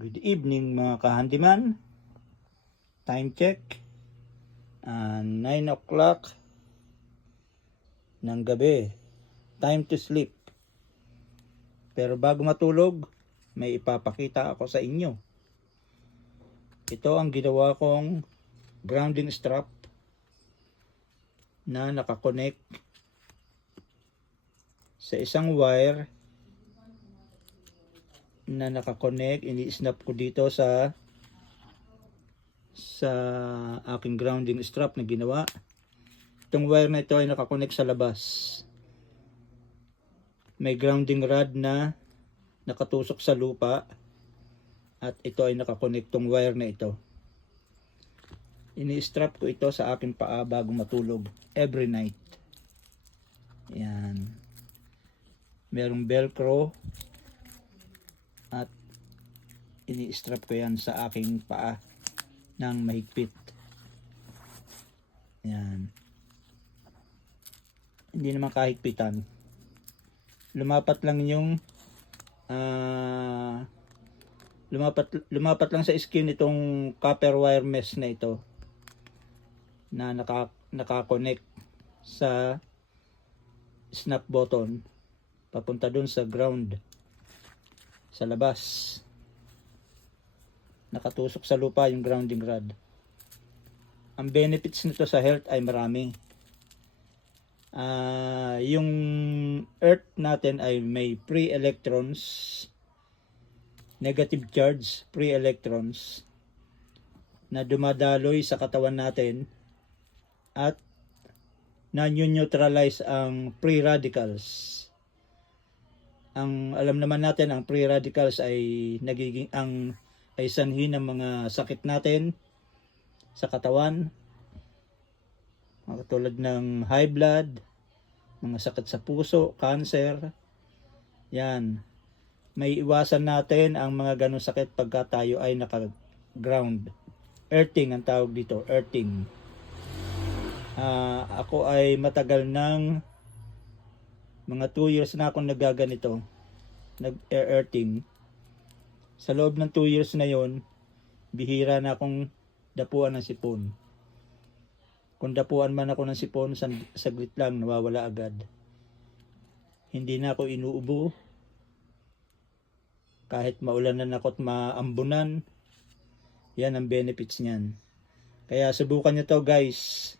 Good evening mga kahandiman. Time check. 9 o'clock ng gabi. Time to sleep. Pero bago matulog, may ipapakita ako sa inyo. Ito ang ginawa kong grounding strap na nakakonect sa isang wire na nakakonect. Ini-snap ko dito sa aking grounding strap na ginawa. Itong wire na ito ay nakakonect sa labas. May grounding rod na nakatusok sa lupa at ito ay nakakonect tong wire na ito. Ini-strap ko ito sa aking paa bago matulog every night. Yan. Merong velcro at ini-strap ko yan sa aking paa ng mahigpit. Yan. Hindi naman kahigpitan. Lumapat lang yung lumapat lang sa skin itong copper wire mesh na ito na naka-connect sa snap button papunta dun sa ground sa labas. Nakatusok sa lupa yung grounding rod. Ang benefits nito sa health ay marami. Yung earth natin ay may free electrons, negative charge, free electrons na dumadaloy sa katawan natin at na-neutralize ang free radicals. Ang alam naman natin, ang free radicals ay ay sanhi ng mga sakit natin sa katawan, katulad ng high blood, mga sakit sa puso, cancer. Yan. May iwasan natin ang mga ganong sakit pagka tayo ay naka-ground. Earthing ang tawag dito, earthing. Ako ay matagal ng mga 2 years na akong nagaganito, nag-earthing. Sa loob ng 2 years na yon, bihira na akong dapuan ng sipon. Kung dapuan man ako ng sipon, saglit lang, nawawala agad. Hindi na ako inuubo. Kahit maulanan ako at maambunan, yan ang benefits niyan. Kaya subukan nyo to guys.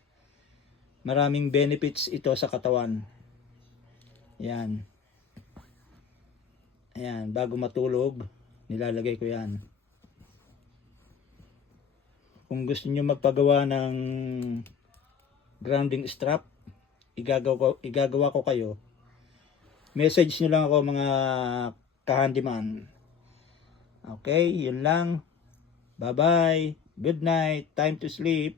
Maraming benefits ito sa katawan. Yan. Ayan, bago matulog, nilalagay ko yan. Kung gusto niyo magpagawa ng grounding strap, igagawa ko kayo. Message niyo lang ako mga kahandiman. Okay, yun lang. Bye-bye. Good night. Time to sleep.